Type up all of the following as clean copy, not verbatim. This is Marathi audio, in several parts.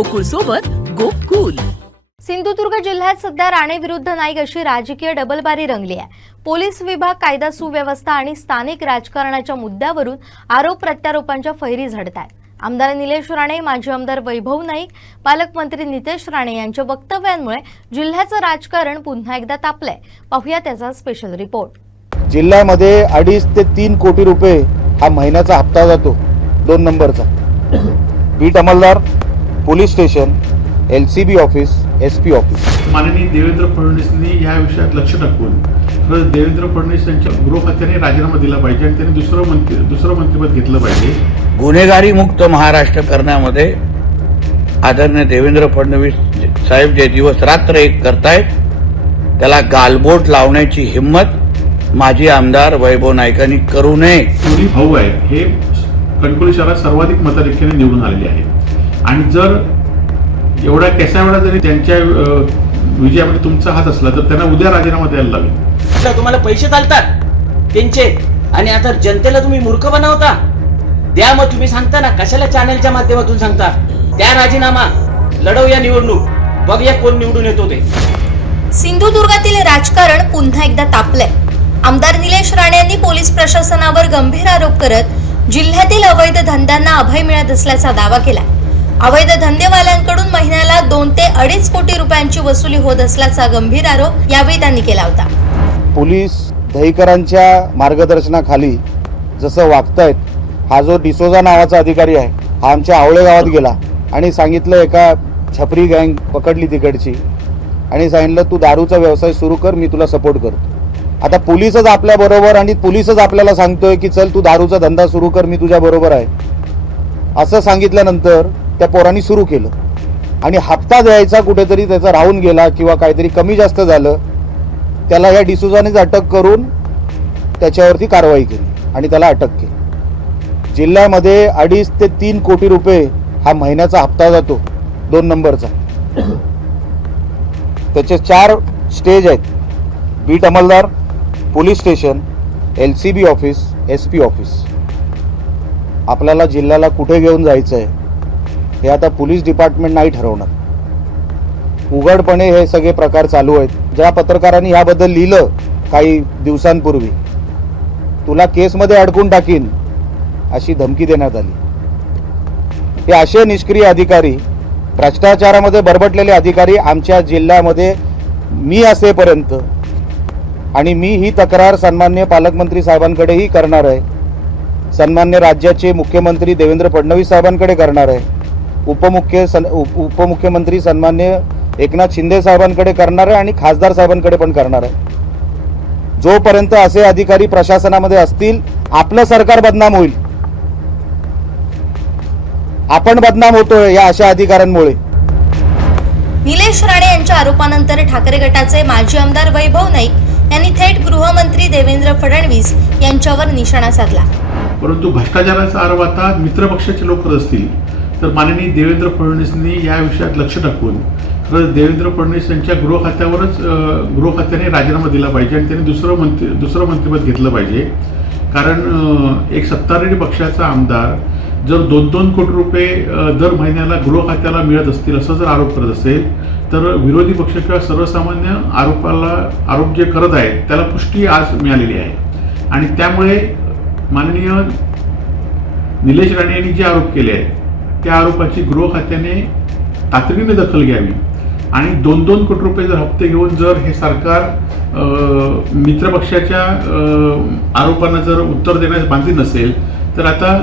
गोकुळ सोबत गोकुल। सिंधुदुर्ग जिल्ह्यात सध्या राणे विरुद्ध नाईक अशी राजकीय डबलबारी रंगली आहे। पोलीस विभाग, कायदा सुव्यवस्था आणि स्थानिक राजकारणाच्या मुद्द्यावरून आरोप प्रत्यारोपांच्या फैरी झडत आहेत। आमदार निलेश राणे, माजी आमदार वैभव नाईक, पालकमंत्री नितेश राणे यांच्या वक्तव्यांमुळे जिल्ह्याचं राजकारण पुन्हा एकदा तापलंय। पाहूया त्याचा स्पेशल रिपोर्ट। जिल्ह्यामध्ये 2.5 ते 3 कोटी रुपये हा महिन्याचा हप्ता जातो 2 नंबरचा। बीट अंमलदार, police station, LCB office, SP office. माननीय देवेंद्र फडणवीसांनी या विषयात लक्ष टाकून देवेंद्र फडणवीस यांच्या गृह खात्याने राजीनामा दिला पाहिजे आणि त्यांनी दुसरं मंत्रिपद घेतलं पाहिजे। गुन्हेगारी मुक्त महाराष्ट्र करण्यामध्ये आदरणीय देवेंद्र फडणवीस साहेब जे दिवस रात्र एक करतायत, त्याला गालबोट लावण्याची हिम्मत माजी आमदार वैभव नाईकांनी करू नये। दोन्ही भाऊ आहेत, हे कणकवली शहरात सर्वाधिक मताधिक्याने निवडून आलेले आहेत आणि जर एवढा कसा वेळा जरी त्यांच्या विजयामध्ये तुमचा हात असला तर त्यांना उद्या राजीनामा द्यायला लागेल। तुम्हाला पैसे चालतात त्यांचे आणि आता जनतेला तुम्ही मूर्ख बनवता। द्या मग, तुम्ही सांगता ना, कशाला चॅनलच्या माध्यमातून सांगता? त्या राजीनामा, लढवूया निवडणूक, बघूया कोण निवडून येतो ते। सिंधुदुर्गातील राजकारण पुन्हा एकदा तापलंय। आमदार निलेश राणे यांनी पोलीस प्रशासनावर गंभीर आरोप करत जिल्ह्यातील अवैध धंद्यांना अभय मिळत असल्याचा दावा केला। अवैध धंदेवाल्यांकडून महिन्याला 2 ते 2.5 कोटी रुपयांची वसुली होत असल्याचा गंभीर आरोप यावेळी त्यांनी केला होता। पोलीस दहीकरांच्या मार्गदर्शनाखाली जसं वागतायत, हा जो डिसोजा नावाचा अधिकारी आहे, हा आमच्या आवळे गावात गेला आणि सांगितलं, एका छपरी गँग पकडली तिकडची आणि सांगितलं, तू दारूचा व्यवसाय सुरू कर, मी तुला सपोर्ट करतो। आता पोलीसच आपल्या बरोबर आणि पोलीसच आपल्याला सांगतोय की चल तू दारूचा धंदा सुरू कर, मी तुझ्या बरोबर आहे, असं सांगितल्यानंतर त्या पोरांनी सुरू केलं आणि हप्ता द्यायचा कुठेतरी त्याचा राहून गेला किंवा काहीतरी कमी जास्त झालं, त्याला या डिसोजानेच अटक करून त्याच्यावरती कारवाई केली आणि त्याला अटक केली। जिल्ह्यामध्ये 2.5 ते 3 कोटी रुपये हा महिन्याचा हप्ता जातो 2 नंबरचा। त्याचे 4 स्टेज आहेत: बीट अंमलदार, police station, LCB office, SP office. आपल्याला जिल्ह्याला कुठे घेऊन जायचं आहे हे आता पोलीस डिपार्टमेंट नाही ठरवणार। उघडपणे हे सगळे प्रकार चालू आहेत। ज्या पत्रकारांनी याबद्दल लिहिलं काही दिवसांपूर्वी, तुला केसमध्ये अडकून टाकीन अशी धमकी देण्यात आली। हे असे निष्क्रिय अधिकारी, भ्रष्टाचारामध्ये बरबटलेले अधिकारी आमच्या जिल्ह्यामध्ये मी असेपर्यंत, आणि मी ही तक्रार सन्माननीय पालकमंत्री साहेबांकडेही करणार आहे, सन्माननीय राज्याचे मुख्यमंत्री देवेंद्र फडणवीस साहेबांकडे करणार आहे, उपमुख्यमंत्री सन्माननीय एकनाथ शिंदे साहेबांकडे करणार आहे आणि खासदार साहेबांकडे पण करणार आहे। जोपर्यंत असे अधिकारी प्रशासनामध्ये असतील, आपलं सरकार बदनाम होईल। आपण बदनाम होतोय या अशा अधिकाऱ्यांमुळे। निलेश राणे यांच्या आरोपानंतर ठाकरे गटाचे माजी आमदार वैभव नाईक यांनी थेट गृहमंत्री देवेंद्र फडणवीस यांच्यावर निशाणा साधला। परंतु भ्रष्टाचाराचा आरोप आता मित्रपक्षाचे लोक करत असतील तर माननीय देवेंद्र फडणवीसांनी या विषयात लक्ष टाकून देवेंद्र फडणवीस यांच्या गृह खात्याने राजीनामा दिला पाहिजे आणि त्यांनी दुसरं मंत्रिपद घेतलं पाहिजे। कारण एक सत्ताधारी पक्षाचा आमदार जर 2-2 कोटी रुपये दर महिन्याला गृह खात्याला मिळत असतील असं जर आरोप करत असेल तर विरोधी पक्ष किंवा सर्वसामान्य आरोप जे करत आहेत त्याला पुष्टी आज मिळालेली आहे आणि त्यामुळे माननीय निलेश राणे यांनी जे आरोप केले आहेत त्या आरोपाची गृह खात्याने तातडीने दखल घ्यावी आणि 2-2 कोटी रुपये जर हप्ते घेऊन जर हे सरकार मित्रपक्षाच्या आरोपांना जर उत्तर देण्यास बांधील नसेल तर आता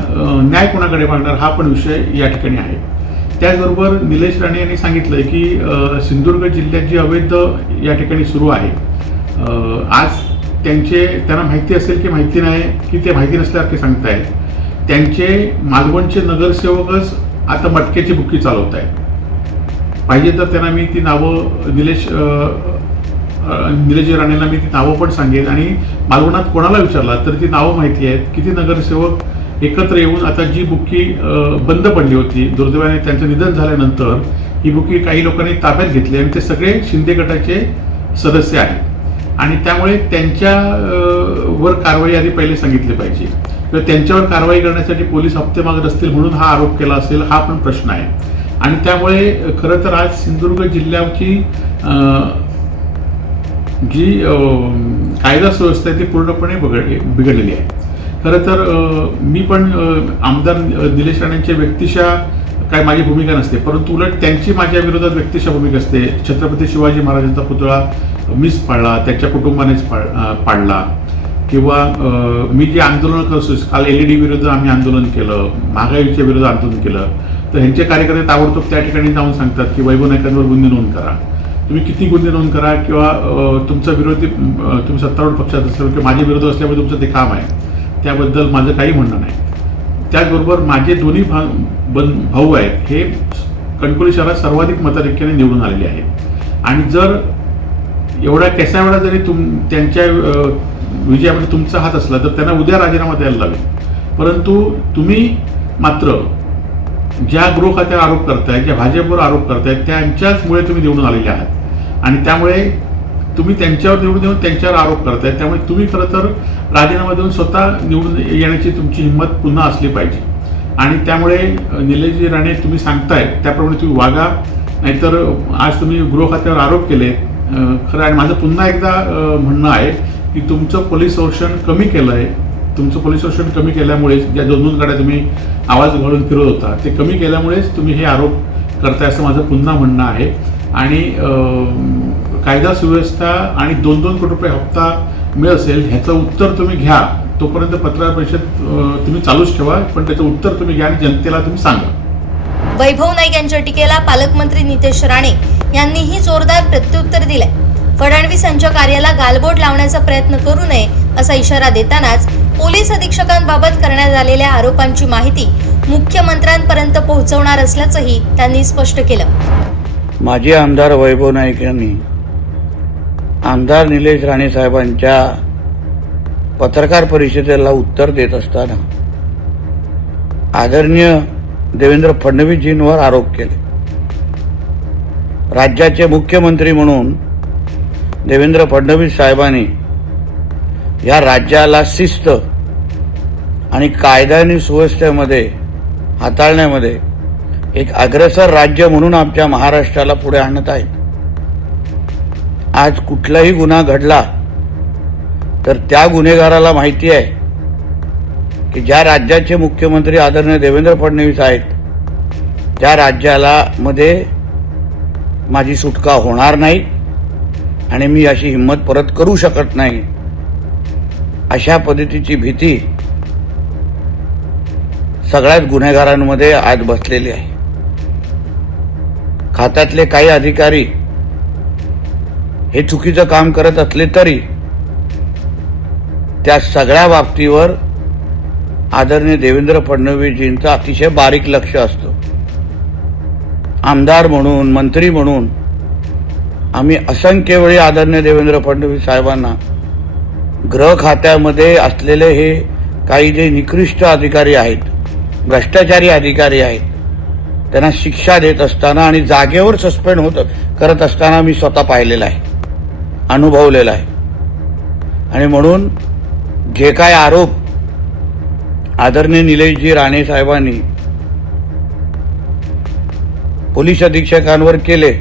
न्याय कोणाकडे मागणार हा पण विषय या ठिकाणी आहे। त्याचबरोबर निलेश राणे यांनी सांगितलं की सिंधुदुर्ग जिल्ह्यात जी अवैध या ठिकाणी सुरू आहे, आज त्यांना माहिती असेल की माहिती नाही की ते माहिती नसल्यासारखे सांगतायत, त्यांचे मालवणचे नगरसेवकच आता मटक्याची बुक्की चालवत आहेत। पाहिजे तर त्यांना मी ती नावं निलेश राणेंना मी ती नावं पण सांगेन आणि मालवणात कोणाला विचारला तर ती नावं माहिती आहेत। किती नगरसेवक एकत्र येऊन आता जी बुक्की बंद पडली होती, दुर्दैवाने त्यांचं निधन झाल्यानंतर ही बुक्की काही लोकांनी ताब्यात घेतली आणि ते सगळे शिंदे गटाचे सदस्य आहेत आणि त्यामुळे त्यांच्यावर कारवाई आधी पहिले सांगितली पाहिजे किंवा त्यांच्यावर कारवाई करण्यासाठी पोलीस हप्ते मागत असतील म्हणून हा आरोप केला असेल हा पण प्रश्न आहे। आणि त्यामुळे खरं तर आज सिंधुदुर्ग जिल्ह्याची जी कायदा सुव्यवस्था आहे ती पूर्णपणे बिघडलेली आहे. खरं तर मी पण आमदार निलेश राणेंच्या व्यक्तिशः काय माझी भूमिका नसते, परंतु उलट त्यांची माझ्या विरोधात व्यक्तिशः भूमिका असते. छत्रपती शिवाजी महाराजांचा पुतळा मीच पाडला, त्यांच्या कुटुंबानेच पाडला, किंवा मी जे आंदोलन करतो, काल LED विरुद्ध आम्ही आंदोलन केलं, महागाईच्या विरुद्ध आंदोलन केलं, तर ह्यांचे कार्यकर्ते ताबडतोब त्या ठिकाणी जाऊन सांगतात की वैभव नाईकांवर गुन्हे नोंद करा. तुम्ही किती गुन्हे नोंद करा, किंवा तुमचा विरोधी तुम्ही सत्तारूढ पक्षात असेल किंवा माझे विरोध असल्यामुळे तुमचं ते काम आहे, त्याबद्दल माझं काही म्हणणं नाही. त्याचबरोबर माझे दोन्ही भाऊ आहेत हे कणकवली शहरात सर्वाधिक मताधिक्याने निवडून आलेले आहेत. आणि जर एवढा केसावेळा जरी त्यांच्या विजयामध्ये तुमचा हात असला तर त्यांना उद्या राजीनामा द्यायला लागेल. परंतु तुम्ही मात्र ज्या गृह खात्यावर आरोप करताय, ज्या भाजपवर आरोप करताय, त्यांच्याचमुळे तुम्ही निवडून आलेले आहात आणि त्यामुळे तुम्ही त्यांच्यावर निवडून येऊन त्यांच्यावर आरोप करताय. त्यामुळे तुम्ही खरं तर राजीनामा देऊन स्वतः निवडून येण्याची तुमची हिंमत पुन्हा असली पाहिजे. आणि त्यामुळे निलेशजी राणे तुम्ही सांगताय त्याप्रमाणे तुम्ही वागा, नाहीतर आज तुम्ही गृह खात्यावर आरोप केले खरं. आणि माझं पुन्हा एकदा म्हणणं आहे की तुमचं पोलीस संरक्षण कमी केलं आहे. तुमचं पोलीस संरक्षण कमी केल्यामुळेच ज्या 2-2 गाड्या तुम्ही आवाज घालून फिरत होता ते कमी केल्यामुळेच तुम्ही हे आरोप करताय असं माझं पुन्हा म्हणणं आहे. आणि कायदा सुव्यवस्था आणि 2-2 कोटी रुपये हप्ता मिळत असेल ह्याचं उत्तर तुम्ही घ्या. तोपर्यंत पत्रकार परिषद तुम्ही चालूच ठेवा, पण त्याचं उत्तर तुम्ही घ्या आणि जनतेला तुम्ही सांगा. वैभव नाईक यांच्या टीकेला पालकमंत्री नितेश राणे यांनीही जोरदार प्रत्युत्तर दिलंय. फडणवीस यांच्या कार्याला गालबोट लावण्याचा प्रयत्न करू नये असा इशारा देतानाच पोलीस अधीक्षकांबाबत करण्यात आलेल्या आरोपांची माहिती मुख्यमंत्र्यांपर्यंत पोहोचवणार असल्याचंही त्यांनी स्पष्ट केलं. माजी आमदार वैभव नाईक यांनी आमदार निलेश राणे साहेबांच्या पत्रकार परिषदेला उत्तर देत असताना आदरणीय देवेंद्र फडणवीसजींवर आरोप केले. राज्याचे मुख्यमंत्री म्हणून देवेंद्र फडणवीस साहेबांनी या राज्याला शिस्त आणि कायदा आणि सुव्यवस्थेमध्ये हाताळण्यामध्ये एक अग्रेसर राज्य म्हणून आमच्या महाराष्ट्राला पुढे आणत आहेत. आज कुठलाही गुन्हा घडला तर त्या गुन्हेगाराला माहिती आहे की ज्या राज्याचे मुख्यमंत्री आदरणीय देवेंद्र फडणवीस आहेत त्या राज्याला मध्ये माझी सुटका होणार नाही आणि मी अशी हिंमत परत करू शकत नाही, अशा पद्धतीची भीती सगळ्याच गुन्हेगारांमध्ये आज बसलेली आहे. खात्यातले काही अधिकारी हे चुकीचं काम करत असले तरी त्या सगळ्या बाबतीवर आदरणीय देवेंद्र फडणवीसजींचं अतिशय बारीक लक्ष असतं. आमदार म्हणून, मंत्री म्हणून आम्ही असंख्य वेळी आदरणीय देवेंद्र फडणवीस साहेबांना गृह खात्यामध्ये असलेले हे काही जे निकृष्ट अधिकारी आहेत, भ्रष्टाचारी अधिकारी आहेत, त्यांना शिक्षा देत असताना आणि जागेवर सस्पेंड करत असताना मी स्वतः पाहिलेलं आहे, अनुभवलेलं आहे. आणि म्हणून जे काय आरोप आदरणीय निलेशजी राणे साहेबांनी पोलीस अधीक्षकांवर केले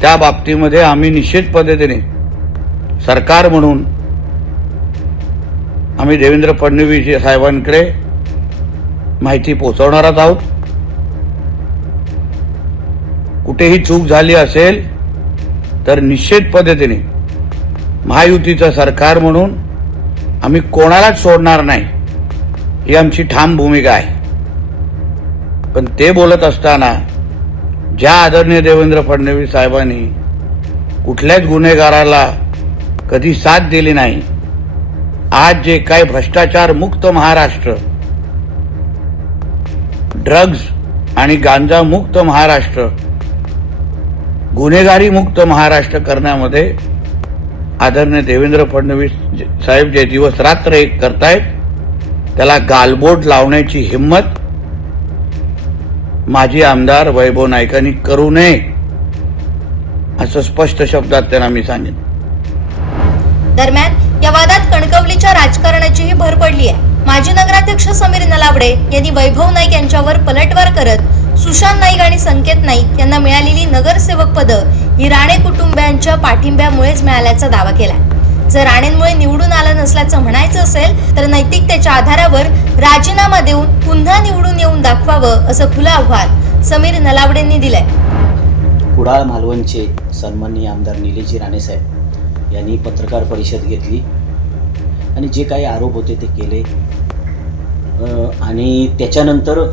त्या बाबतीमध्ये आम्ही निश्चित पद्धतीने सरकार म्हणून आम्ही देवेंद्र फडणवीस साहेबांकडे माहिती पोहोचवणारच आहोत. कुठेही चूक झाली असेल तर निश्चित पद्धतीने महायुतीचं सरकार म्हणून आम्ही कोणालाच सोडणार नाही ही आमची ठाम भूमिका आहे. पण ते बोलत असताना ज्या आदरणीय देवेंद्र फडणवीस साहेबांनी कुठल्याच गुन्हेगाराला कधी साथ दिली नाही, आज जे काही भ्रष्टाचार मुक्त महाराष्ट्र, ड्रग्ज आणि गांजा मुक्त महाराष्ट्र, गुन्हेगारी मुक्त महाराष्ट्र करण्यामध्ये आदरणीय देवेंद्र फडणवीस साहेब जे दिवस रात्र एक करतायत त्याला गालबोट लावण्याची हिंमत माजी आमदार वैभव नाईकांनी करू नये असं स्पष्ट शब्दात त्यांना मी सांगेन. दरम्यान या वादात कणकवलीच्या राजकारणाचीही भर पडली आहे. माजी नगराध्यक्ष समीर नलावडे यांनी वैभव नाईक यांच्यावर पलटवार करत सुशांत नाईक आणि संकेत नाईक यांना मिळालेली नगरसेवक पदं ही राणे कुटुंबियांच्या पाठिंब्यामुळेच मिळाल्याचा दावा केलाय। जर राणेंमुळे निवडून आलं नसल्याचं म्हणायचं असेल तर नैतिकतेच्या आधारावर राजीनामा देऊन पुन्हा निवडून येऊन दाखवावं असं खुलं आव्हान समीर नलावडेंनी दिलंय। कुडाळ मालवणचे सन्माननीय आमदार निलेशजी राणेसाहेब यांनी पत्रकार परिषद घेतली आणि जे काही आरोप होते ते केले आणि त्याच्यानंतर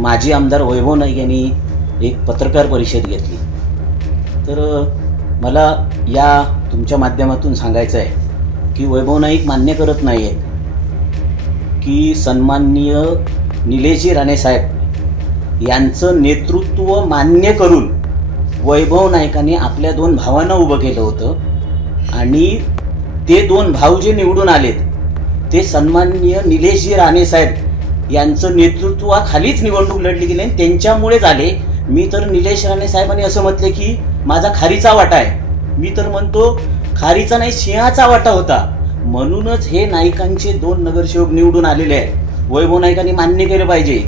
माजी आमदार वैभव नाईक यांनी एक पत्रकार परिषद घेतली। तर मला या तुमच्या माध्यमातून सांगायचं आहे की वैभव नाईक मान्य करत नाही आहेत की सन्माननीय निलेशजी राणेसाहेब यांचं नेतृत्व मान्य करून वैभव नाईकांनी आपल्या 2 भावांना उभं केलं होतं आणि ते 2 भाऊ जे निवडून आलेत ते सन्माननीय निलेशजी राणेसाहेब यांचं नेतृत्वाखालीच निवडणूक लढली गेली आणि त्यांच्यामुळे झाले। मी तर निलेश राणेसाहेबांनी असं म्हटले की माझा खारीचा वाटा आहे। मी तर म्हणतो खारीचा नाही सिंहाचा वाटा होता, म्हणूनच हे नाईकांचे 2 नगरसेवक निवडून आलेले आहेत। वैभव नाईकांनी मान्य केलं पाहिजे,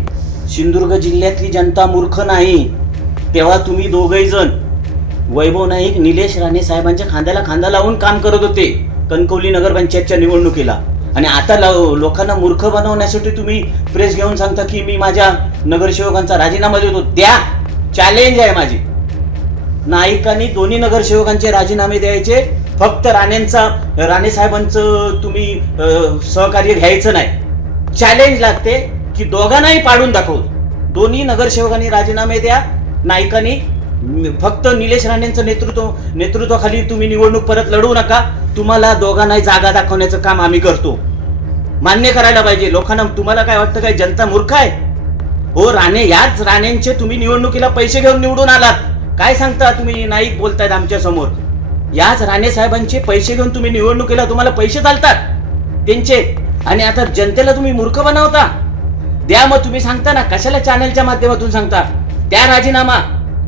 सिंधुदुर्ग जिल्ह्यातली जनता मूर्ख नाही। तेव्हा तुम्ही दोघेही जण वैभव नाईक निलेश राणेसाहेबांच्या खांद्याला खांदा लावून काम करत होते कणकवली नगरपंचायतच्या निवडणुकीला आणि आता लोकांना मूर्ख बनवण्यासाठी तुम्ही प्रेस घेऊन सांगता की मी माझ्या नगरसेवकांचा राजीनामा देतो। त्या चॅलेंज आहे माझी, नाईकांनी दोन्ही नगरसेवकांचे राजीनामे द्यायचे, फक्त राणेसाहेबांचं तुम्ही सहकार्य घ्यायचं नाही। चॅलेंज लागते की दोघांनाही पाडून दाखवू, दोन्ही नगरसेवकांनी राजीनामे द्या, नाईकांनी फक्त निलेश राणेंचं नेतृत्वाखाली तुम्ही निवडणूक परत लढवू नका, तुम्हाला दोघांनाही जागा दाखवण्याचं काम आम्ही करतो। मान्य करायला पाहिजे लोकांना। तुम्हाला काय वाटतं काय जनता मूर्ख आहे? हो, याच राणेंचे तुम्ही निवडणुकीला पैसे घेऊन निवडून आलात। काय सांगता तुम्ही? नाईक बोलतायत आमच्या समोर। याच राणे साहेबांचे पैसे घेऊन तुम्ही निवडणुकीला तुम्हाला पैसे चालतात त्यांचे आणि आता जनतेला तुम्ही मूर्ख बनवता। द्या मग, तुम्ही सांगता ना, कशाला चॅनलच्या माध्यमातून सांगता? त्या राजीनामा,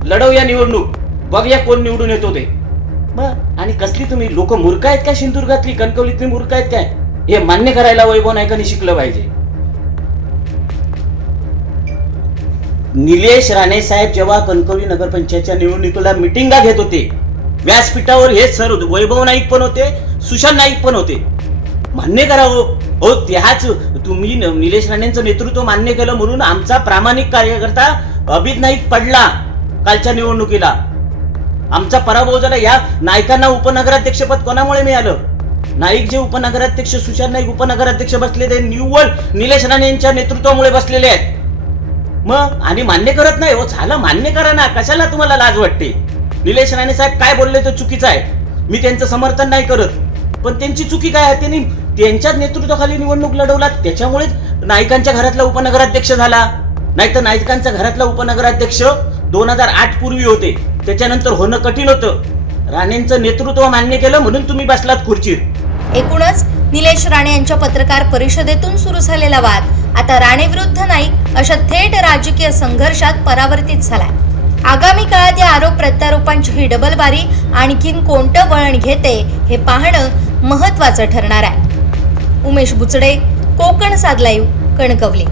लढवूया निवडणूक, बघूया कोण निवडून येतो ते। आणि कसली तुम्ही लोक मूर्ख आहेत काय? सिंधुदुर्गातली कणकवलीतली मूर्ख आहेत काय? हे मान्य करायला वैभव नाईकांनी शिकलं पाहिजे। निलेश राणे साहेब जेव्हा कणकवली नगरपंचायतच्या निवडणुकीला मिटिंगा घेत होते व्यासपीठावर, हे सर वैभव नाईक पण होते, सुशांत नाईक पण होते। मान्य करावं हो, त्याच तुम्ही निलेश राणेंचं नेतृत्व मान्य केलं म्हणून आमचा प्रामाणिक कार्यकर्ता अभित नाईक पडला कालच्या निवडणुकीला, आमचा पराभव झाला। या नाईकांना उपनगराध्यक्षपद कोणामुळे मिळालं? नाईक जे उपनगराध्यक्ष, सुशांत नाईक उपनगराध्यक्ष बसले ते निव्वळ निलेश राणे यांच्या नेतृत्वामुळे बसलेले आहेत। मग आणि मान्य करत नाही हो, झालं, मान्य करा ना, कशाला तुम्हाला लाज वाटते? निलेश राणे साहेब काय बोलले तो चुकीचं आहे, मी त्यांचं समर्थन नाही करत, पण त्यांची चुकी काय आहे? त्यांनी त्यांच्याच नेतृत्वाखाली निवडणूक लढवला, त्याच्यामुळेच नाईकांच्या घरातला उपनगराध्यक्ष झाला। नाहीतर नाईकांच्या घरातला उपनगराध्यक्ष 2008 पूर्वी होते, त्याच्यानंतर होणं कठीण होतं। राणेंचं नेतृत्व मान्य केलं म्हणून तुम्ही बसलात खुर्चीत। एकूणच निलेश राणे यांच्या पत्रकार परिषदेतून सुरू झालेला वाद आता राणे विरुद्ध नाईक अशा थेट राजकीय संघर्षात परावर्तित झालाय। आगामी काळात या आरोप प्रत्यारोपांची ही डबलबारी आणखीन कोणतं वळण घेते हे पाहणं महत्त्वाचं ठरणार आहे। उमेश बुचडे, कोकण साद लाईव्ह, कणकवली।